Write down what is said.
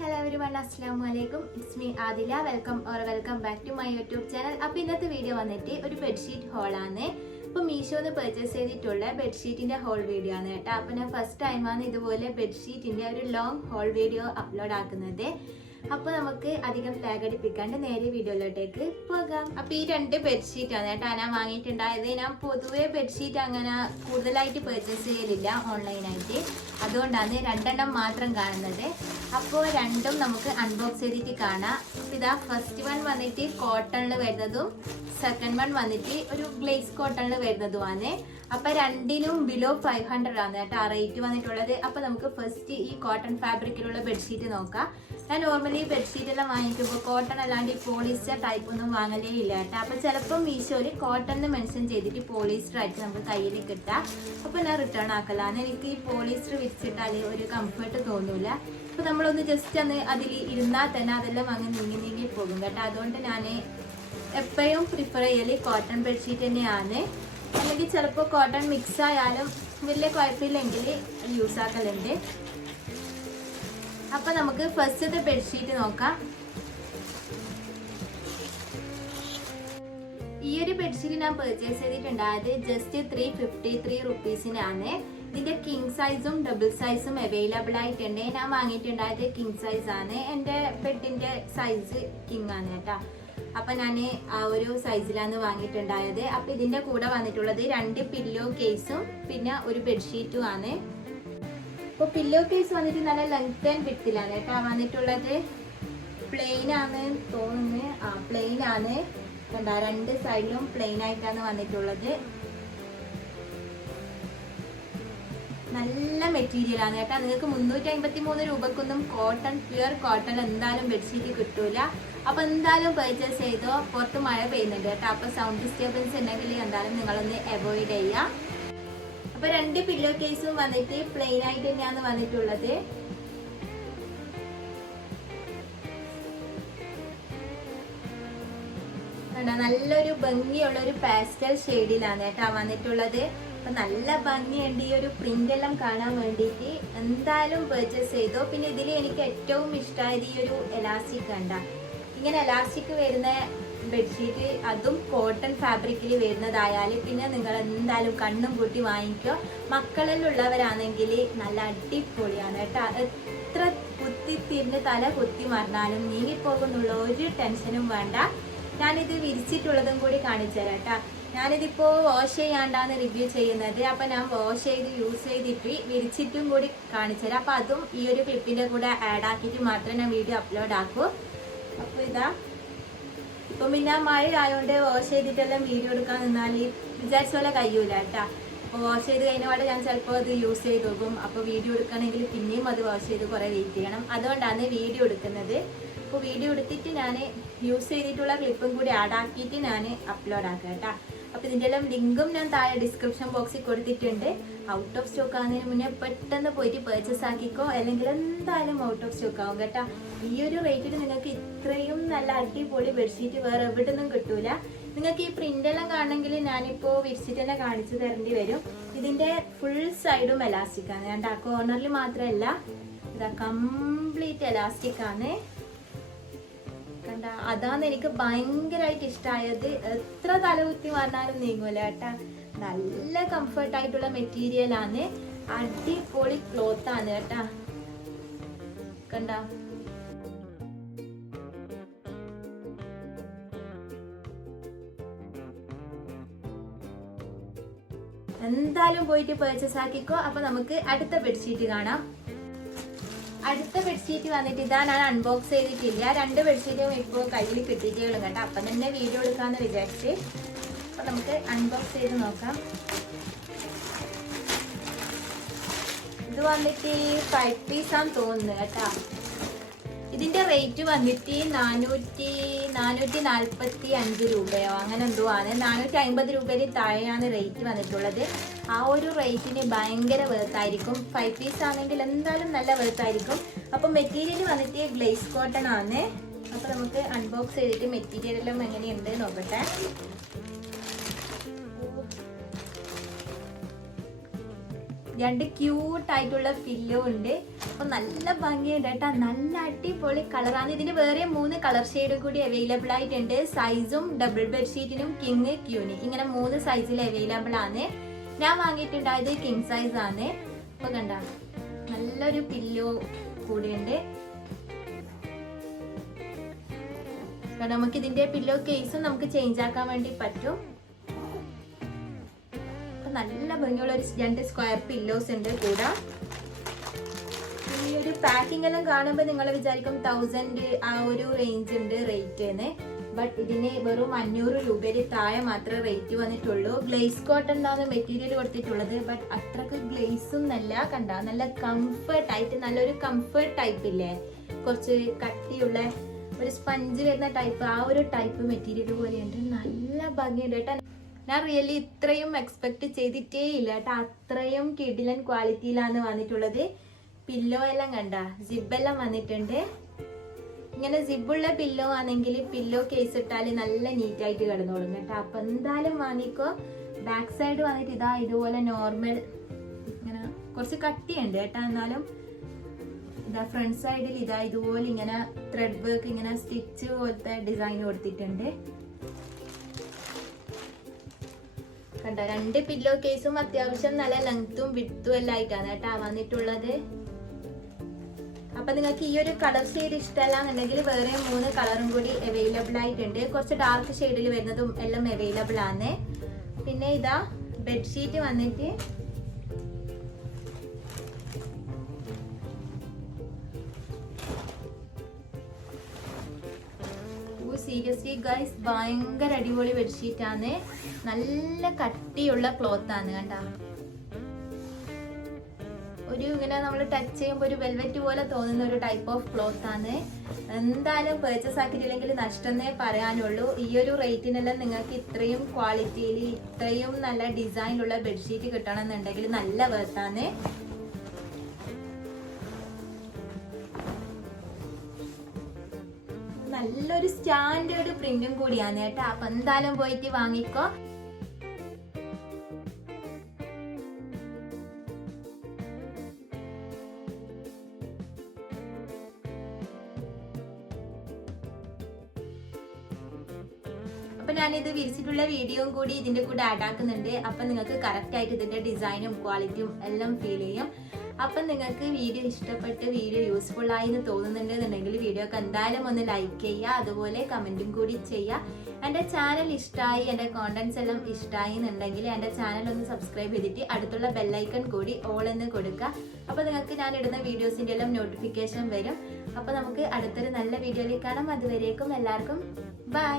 hello everyone, assalamu alaikum. It's me Adila. Welcome back to my YouTube channel. അപ്പോൾ ഇന്നത്തെ video വന്നിട്ട് ഒരു bedsheet whole ആണ്. അപ്പോൾ മീഷോന്ന് പർച്ചേസ് ചെയ്തിട്ടുള്ള ബെഡ്ഷീറ്റിന്റെ ഹോൾ വീഡിയോ ആണ് കേട്ടോ. അപ്പോൾ ഞാൻ ഫസ്റ്റ് ടൈമാണ് ഇതുപോലെ ബെഡ്ഷീറ്റിന്റെ ഒരു ലോങ് ഹോൾ വീഡിയോ അപ്ലോഡ് ആക്കുന്നത്. അപ്പോൾ നമുക്ക് അധികം ലാഗ് അടിപ്പിക്കാണ്ട് നേരെ വീഡിയോയിലോട്ടേക്ക് പോകാം. അപ്പോൾ ഈ രണ്ട് ബെഡ്ഷീറ്റ് ആണ് കേട്ടോ ഞാൻ വാങ്ങിയിട്ടുണ്ടായത്. ഞാൻ പൊതുവെ ബെഡ്ഷീറ്റ് അങ്ങനെ കൂടുതലായിട്ട് പർച്ചേസ് ചെയ്യലില്ല ഓൺലൈനായിട്ട്, അതുകൊണ്ടാണ് രണ്ടെണ്ണം മാത്രം കാണുന്നത്. അപ്പോൾ രണ്ടും നമുക്ക് അൺബോക്സ് ചെയ്തിട്ട് കാണാം. ഇതാ ഫസ്റ്റ് വൺ വന്നിട്ട് കോട്ടണിൽ വരുന്നതും സെക്കൻഡ് വൺ വന്നിട്ട് ഒരു ഗ്ലേസ് കോട്ടണിൽ വരുന്നതുമാണ്. അപ്പൊ രണ്ടിനും ബിലോ 500 ആണ് കേട്ടോ റേറ്റ് വന്നിട്ടുള്ളത്. അപ്പൊ നമുക്ക് ഫസ്റ്റ് ഈ കോട്ടൺ ഫാബ്രിക്കിലുള്ള ബെഡ്ഷീറ്റ് നോക്കാം. ഞാൻ നോർമലി ബെഡ്ഷീറ്റ് എല്ലാം വാങ്ങിക്കുമ്പോൾ കോട്ടൺ അല്ലാണ്ട് ഈ പോളിസ്റ്റർ ടൈപ്പ് ഒന്നും വാങ്ങലേ ഇല്ല കേട്ടോ. അപ്പൊ ചിലപ്പോൾ മീഷോയിൽ കോട്ടൺ മെൻഷൻ ചെയ്തിട്ട് പോളിസ്റ്റർ ആയിട്ട് നമുക്ക് കയ്യിൽ കിട്ടാം. അപ്പൊ ഞാൻ റിട്ടേൺ ആക്കലാണ്. എനിക്ക് ഈ പോളിസ്റ്റർ വിരിച്ചിട്ടാൽ ഒരു കംഫർട്ട് തോന്നൂല. അപ്പൊ നമ്മളൊന്ന് ജസ്റ്റ് ഒന്ന് അതിൽ ഇരുന്നാൽ തന്നെ അതെല്ലാം അങ്ങ് നീങ്ങി പോകും കേട്ടോ. അതുകൊണ്ട് ഞാൻ എപ്പോഴും പ്രിഫർ ചെയ്യല് കോട്ടൺ ബെഡ്ഷീറ്റ് തന്നെയാണ്. അല്ലെങ്കിൽ ചിലപ്പോൾ കോട്ടൺ മിക്സ് ആയാലും വലിയ കുഴപ്പമില്ലെങ്കിൽ യൂസ് ആക്കലുണ്ട്. അപ്പൊ നമുക്ക് ഫസ്റ്റത്തെ ബെഡ്ഷീറ്റ് നോക്കാം. ഈ ഒരു ബെഡ്ഷീറ്റ് ഞാൻ പർച്ചേസ് ചെയ്തിട്ടുണ്ടായത് ജസ്റ്റ് 353 റുപ്പീസിനാണ്. ഇതിന്റെ കിങ് സൈസും ഡബിൾ സൈസും അവൈലബിൾ ആയിട്ടുണ്ട്. ഞാൻ വാങ്ങിയിട്ടുണ്ടായത് കിങ് സൈസ് ആണ്. എൻ്റെ ബെഡിന്റെ സൈസ് കിങ് ആണ് കേട്ടോ. അപ്പൊ ഞാൻ ആ ഒരു സൈസിലാണ് വാങ്ങിയിട്ടുണ്ടായത്. അപ്പൊ ഇതിന്റെ കൂടെ വന്നിട്ടുള്ളത് 2 പില്ലോ കേസും പിന്നെ ഒരു ബെഡ്ഷീറ്റും ആണ്. അപ്പൊ പില്ലോ കേസ് വന്നിട്ട് നല്ല ലെങ്ത് ആൻഡ് വിഡ്ത്തിലാണ് കേട്ടോ വന്നിട്ടുള്ളത്. പ്ലെയിൻ ആണ് തോന്നുന്നു. പ്ലെയിൻ ആണ് കണ്ടാ, രണ്ട് സൈഡിലും പ്ലെയിൻ ആയിട്ടാണ് വന്നിട്ടുള്ളത്. നല്ല മെറ്റീരിയൽ ആണ് കേട്ടോ. നിങ്ങൾക്ക് 353 രൂപക്കൊന്നും പ്യുവർ കോട്ടൺ എന്തായാലും ബെഡ്ഷീറ്റ് കിട്ടൂല. അപ്പൊ എന്തായാലും പർച്ചേസ് ചെയ്തോ. പുറത്ത് മഴ പെയ്യുന്നുണ്ട് കേട്ടോ. അപ്പൊ സൗണ്ട് ഡിസ്റ്റർബൻസ് ഉണ്ടെങ്കിൽ എന്തായാലും നിങ്ങളൊന്ന് അവോയ്ഡ് ചെയ്യാം. അപ്പൊ 2 പില്ലോ കേസും വന്നിട്ട് പ്ലെയിൻ ആയിട്ട് തന്നെയാണ് വന്നിട്ടുള്ളത്. നല്ലൊരു ഭംഗിയുള്ള ഒരു പാസ്റ്റൽ ഷെയ്ഡിലാണ് കേട്ടോ വന്നിട്ടുള്ളത്. അപ്പൊ നല്ല ഭംഗിയുണ്ട് ഈ ഒരു പ്രിന്റ് എല്ലാം കാണാൻ വേണ്ടിയിട്ട്. എന്തായാലും പർച്ചേസ് ചെയ്തോ. പിന്നെ ഇതിൽ എനിക്ക് ഏറ്റവും ഇഷ്ടമായത് ഈ ഒരു എലാസ്റ്റിക് കണ്ട, ഇങ്ങനെ എലാസ്റ്റിക് വരുന്ന ബെഡ്ഷീറ്റ്, അതും കോട്ടൺ ഫാബ്രിക്കിൽ വരുന്നതായാൽ പിന്നെ നിങ്ങൾ എന്തായാലും കണ്ണും കൂട്ടി വാങ്ങിക്കോ. മക്കളിലുള്ളവരാണെങ്കിൽ നല്ല അടിപൊളിയാണ് കേട്ടോ. എത്ര കുത്തിത്തിരിഞ്ഞ് തല കുത്തി മറിഞ്ഞാലും നീങ്ങിപ്പോകുന്നുള്ള ഒരു ടെൻഷനും വേണ്ട. ഞാനിത് വിരിച്ചിട്ടുള്ളതും കൂടി കാണിച്ചു തരാം കേട്ടോ. ഞാനിതിപ്പോൾ വാഷ് ചെയ്യാണ്ടാണ് റിവ്യൂ ചെയ്യുന്നത്. അപ്പം ഞാൻ വാഷ് ചെയ്ത് യൂസ് ചെയ്തിട്ട് വിരിച്ചിട്ടും കൂടി കാണിച്ചു തരാം. അപ്പം അതും ഈ ഒരു ക്ലിപ്പിൻ്റെ കൂടെ ആഡ് ആക്കിയിട്ട് മാത്രമേ ഞാൻ വീഡിയോ അപ്ലോഡ് ആക്കൂ. അപ്പോൾ ഇതാ ഇപ്പം പിന്നെ മഴ ആയതുകൊണ്ട് വാഷ് ചെയ്തിട്ടെല്ലാം വീഡിയോ എടുക്കാൻ നിന്നാൽ വിചാരിച്ച പോലെ കഴിയൂല കേട്ടോ. അപ്പോൾ വാഷ് ചെയ്ത് കഴിഞ്ഞ പാടെ ഞാൻ ചിലപ്പോൾ അത് യൂസ് ചെയ്ത് നോക്കും. അപ്പോൾ വീഡിയോ എടുക്കണമെങ്കിൽ പിന്നെയും അത് വാഷ് ചെയ്ത് കുറേ വെയിറ്റ് ചെയ്യണം. അതുകൊണ്ടാണ് വീഡിയോ എടുക്കുന്നത്. അപ്പോൾ വീഡിയോ എടുത്തിട്ട് ഞാൻ യൂസ് ചെയ്തിട്ടുള്ള ക്ലിപ്പും കൂടി ആഡ് ആക്കിയിട്ട് ഞാൻ അപ്ലോഡ് ആക്കാം കേട്ടോ. അപ്പോൾ ഇതിൻ്റെ എല്ലാം ലിങ്കും ഞാൻ താഴെ ഡിസ്ക്രിപ്ഷൻ ബോക്സിൽ കൊടുത്തിട്ടുണ്ട്. ഔട്ട് ഓഫ് സ്റ്റോക്ക് ആകുന്നതിന് മുന്നേ പെട്ടെന്ന് പോയിട്ട് പർച്ചേസ് ആക്കിക്കോ, അല്ലെങ്കിൽ എന്തായാലും ഔട്ട് ഓഫ് സ്റ്റോക്ക് ആവും കേട്ടോ. ഈ ഒരു റേറ്റിൽ നിങ്ങൾക്ക് ഇത്രയും നല്ല അടിപൊളി ബെഡ്ഷീറ്റ് വേറെ എവിടെ നിന്നും കിട്ടൂല. നിങ്ങൾക്ക് ഈ പ്രിന്റ് എല്ലാം കാണണമെങ്കിൽ ഞാനിപ്പോൾ വിരിച്ചിട്ട് തന്നെ കാണിച്ചു തരേണ്ടി വരും. ഇതിന്റെ ഫുൾ സൈഡും എലാസ്റ്റിക് ആണ്. ഞാൻ കോർണറിൽ മാത്രമല്ല, ഇതാ കംപ്ലീറ്റ് എലാസ്റ്റിക് ആണ് കണ്ട. അതാണ് എനിക്ക് ഭയങ്കരമായിട്ട് ഇഷ്ടമായത്. എത്ര തലകുത്തി വന്നാലും നീങ്ങൂല കേട്ടാ. നല്ല കംഫർട്ടായിട്ടുള്ള മെറ്റീരിയൽ ആണ്. അടിപൊളി ക്ലോത്ത് ആണ് കേട്ടാ. കണ്ട എന്തായാലും പോയിട്ട് പർച്ചേസ് ആക്കിക്കോ. അപ്പൊ നമുക്ക് അടുത്ത ബെഡ്ഷീറ്റ് കാണാം. അടുത്ത ബെഡ്ഷീറ്റ് വന്നിട്ട് ഇതാ ഞാൻ അൺബോക്സ് ചെയ്തിട്ടില്ല. 2 ബെഡ്ഷീറ്റും ഇപ്പോൾ കയ്യിൽ കിട്ടിയിട്ടേ ഉള്ളൂ കേട്ടോ. അപ്പം തന്നെ വീഡിയോ എടുക്കാമെന്ന് വിചാരിച്ച്. അപ്പം നമുക്ക് അൺബോക്സ് ചെയ്ത് നോക്കാം. ഇത് വന്നിട്ട് 5 പീസാന്ന് തോന്നുന്നു കേട്ടോ. ഇതിന്റെ റേറ്റ് വന്നിട്ട് 445 രൂപയോ അങ്ങനെ എന്തോ ആണ്. 450 രൂപയിൽ താഴെയാണ് റേറ്റ് വന്നിട്ടുള്ളത്. ആ ഒരു റേറ്റിന് ഭയങ്കര വെർത്തായിരിക്കും. 5 പീസ് ആണെങ്കിൽ എന്തായാലും നല്ല വെർത്തായിരിക്കും. അപ്പൊ മെറ്റീരിയൽ വന്നിട്ട് ഗ്ലേസ് കോട്ടൺ ആണ്. അപ്പൊ നമുക്ക് അൺബോക്സ് ചെയ്തിട്ട് മെറ്റീരിയൽ എല്ലാം എങ്ങനെയുണ്ട് നോക്കട്ടെ. രണ്ട് ക്യൂട്ട് ആയിട്ടുള്ള പില്ലോ ഉണ്ട്. അപ്പൊ നല്ല ഭംഗിയുണ്ട് കേട്ടോ, നല്ല അടിപൊളി കളറാണ്. ഇതിന് വേറെ 3 കളർ ഷെയ്ഡും കൂടി അവൈലബിൾ ആയിട്ടുണ്ട്. സൈസും ഡബിൾ ബെഡ്ഷീറ്റിനും കിങ് ക്യൂന് ഇങ്ങനെ 3 സൈസിൽ അവൈലബിൾ ആണ്. ഞാൻ വാങ്ങിയിട്ടുണ്ടായത് കിങ് സൈസ് ആണ്. അപ്പൊ കണ്ട നല്ലൊരു പില്ലോ കൂടിയുണ്ട്. നമുക്ക് ഇതിന്റെ പില്ലോ കേസും നമുക്ക് ചേഞ്ച് ആക്കാൻ വേണ്ടി പറ്റും. നല്ല ഭംഗിയുള്ള ഒരു 2 സ്ക്വയർ പില്ലോസ് ഉണ്ട് കൂടെ. ഈ ഒരു പാക്കിംഗ് എല്ലാം കാണുമ്പോൾ നിങ്ങൾ വിചാരിക്കും 1000 ആ ഒരു റേഞ്ച് ഉണ്ട് റേറ്റ്. ബട്ട് ഇതിന് വെറും 500 രൂപയിൽ താഴെ മാത്രമേ റേറ്റ് വന്നിട്ടുള്ളൂ. ഗ്ലേസ് കോട്ടൺ എന്നാണ് മെറ്റീരിയൽ കൊടുത്തിട്ടുള്ളത്. ബട്ട് അത്രക്ക് ഗ്ലേസും നല്ല കണ്ട നല്ല കംഫർട്ട് ആയിട്ട് നല്ലൊരു കംഫർട്ട് ടൈപ്പ് ഇല്ലേ, കുറച്ച് കട്ടിയുള്ള ഒരു സ്പഞ്ച് വരുന്ന ടൈപ്പ്, ആ ഒരു ടൈപ്പ് മെറ്റീരിയൽ പോലെയുണ്ട്. നല്ല ഭംഗിയുണ്ട് കേട്ടോ. ഞാൻ റിയലി ഇത്രയും എക്സ്പെക്ട് ചെയ്തിട്ടേ ഇല്ല കേട്ടോ, അത്രയും കിടിലൻ ക്വാളിറ്റിയിലാണ് വന്നിട്ടുള്ളത്. പില്ലോ എല്ലാം കണ്ട സിബെല്ലാം വന്നിട്ടുണ്ട്. ഇങ്ങനെ സിബുള്ള പില്ലോ ആണെങ്കിൽ പില്ലോ കേസ് ഇട്ടാൽ നല്ല നീറ്റായിട്ട് കിടന്നോളും കേട്ടോ. അപ്പൊ എന്തായാലും വാങ്ങിക്കോ. ബാക്ക് സൈഡ് വന്നിട്ട് ഇതാ ഇതുപോലെ നോർമൽ ഇങ്ങനെ കുറച്ച് കട്ടിയുണ്ട് കേട്ടോ. എന്നാലും ഇതാ ഫ്രണ്ട് സൈഡിൽ ഇതാ ഇതുപോലെ ഇങ്ങനെ ത്രെഡ് വർക്ക് ഇങ്ങനെ സ്റ്റിച്ച് പോലത്തെ ഡിസൈൻ കൊടുത്തിട്ടുണ്ട്. കണ്ട 2 പില്ലോ കേസും അത്യാവശ്യം നല്ല ലെങ്ത്തും വിഡ്ത്തും എല്ലാം ആയിട്ടാണ് കേട്ടോ വന്നിട്ടുള്ളത്. അപ്പൊ നിങ്ങൾക്ക് ഈ ഒരു കളർ ഷെയ്ഡ് ഇഷ്ടമല്ലാന്നുണ്ടെങ്കിൽ വേറെ 3 കളറും കൂടി അവൈലബിൾ ആയിട്ടുണ്ട്. കുറച്ച് ഡാർക്ക് ഷെയ്ഡിൽ വരുന്നതും എല്ലാം അവൈലബിൾ ആണ്. പിന്നെ ഇതാ ബെഡ്ഷീറ്റ് വന്നിട്ട് സീരിയസ്ലി ഗൈസ് ഭയങ്കര അടിപൊളി ബെഡ്ഷീറ്റ് ആണ്. നല്ല കട്ടിയുള്ള ക്ലോത്ത് ആണ് കണ്ട. ഒരു ഇങ്ങനെ നമ്മൾ ടച്ച് ചെയ്യുമ്പോൾ ഒരു വെൽവെറ്റ് പോലെ തോന്നുന്ന ഒരു ടൈപ്പ് ഓഫ് ക്ലോത്ത് ആണ്. എന്തായാലും പർച്ചേസ് ആക്കിയിട്ടില്ലെങ്കിൽ നഷ്ടമെന്നേ പറയാനുള്ളൂ. ഈ ഒരു റേറ്റിനെല്ലാം നിങ്ങൾക്ക് ഇത്രയും ക്വാളിറ്റിയിൽ ഇത്രയും നല്ല ഡിസൈനുള്ള ബെഡ്ഷീറ്റ് കിട്ടണമെന്നുണ്ടെങ്കിൽ നല്ല വേർത്താണ്. നല്ലൊരു സ്റ്റാൻഡേർഡ് പ്രിന്റും കൂടിയാണ് കേട്ടോ. അപ്പൊ എന്തായാലും പോയിട്ട് വാങ്ങിക്കോ. അപ്പൊ ഞാനിത് വിരിച്ചിട്ടുള്ള വീഡിയോയും കൂടി ഇതിന്റെ കൂടെ ആഡ് ആക്കുന്നുണ്ട്. അപ്പൊ നിങ്ങൾക്ക് കറക്റ്റ് ആയിട്ട് ഇതിന്റെ ഡിസൈനും ക്വാളിറ്റിയും എല്ലാം ഫീൽ ചെയ്യും. അപ്പം നിങ്ങൾക്ക് വീഡിയോ ഇഷ്ടപ്പെട്ട് വീഡിയോ യൂസ്ഫുൾ ആയി എന്ന് തോന്നുന്നുണ്ടെന്നുണ്ടെങ്കിൽ വീഡിയോ ഒക്കെ എന്തായാലും ഒന്ന് ലൈക്ക് ചെയ്യുക, അതുപോലെ കമൻറ്റും കൂടി ചെയ്യുക. എൻ്റെ ചാനൽ ഇഷ്ടമായി, എൻ്റെ കോണ്ടന്റ്സ് എല്ലാം ഇഷ്ടമായി എന്നുണ്ടെങ്കിൽ എൻ്റെ ചാനൽ ഒന്ന് സബ്സ്ക്രൈബ് ചെയ്തിട്ട് അടുത്തുള്ള ബെല്ലൈക്കൺ കൂടി ഓൾ എന്ന് കൊടുക്കുക. അപ്പോൾ നിങ്ങൾക്ക് ഞാൻ ഇടുന്ന വീഡിയോസിൻ്റെ എല്ലാം നോട്ടിഫിക്കേഷൻ വരും. അപ്പോൾ നമുക്ക് അടുത്തൊരു നല്ല വീഡിയോയിൽ കാണാം. അതുവരേക്കും എല്ലാവർക്കും ബൈ.